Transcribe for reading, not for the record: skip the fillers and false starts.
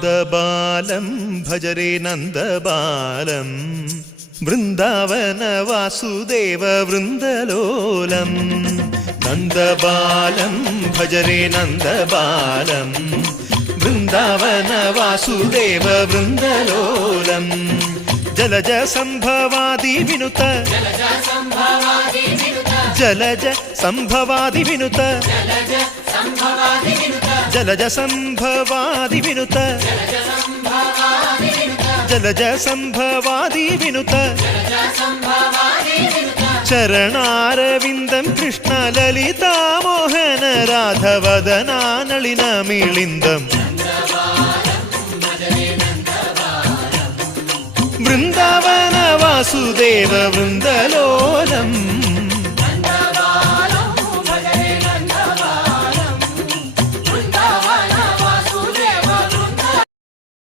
നന്ദബാലം ഭജരേ നന്ദബാലം Vrindavana Vasudeva വൃന്ദലോലം നന്ദബാലം ഭജരേ നന്ദബാലം Vrindavana Vasudeva വൃന്ദലോലം Jalaja സംഭവാദി വിനുത Jalaja സംഭവാദി വിനുത Jalaja സംഭവാദി വിനുത Jalaja സംഭവാദി വിനുത ചരണാരവിന്ദം Krishna ലളിതാമോഹന രാധവദനാനളിന മിളിന്ദം Vrindavana Vasudeva വൃന്ദലോ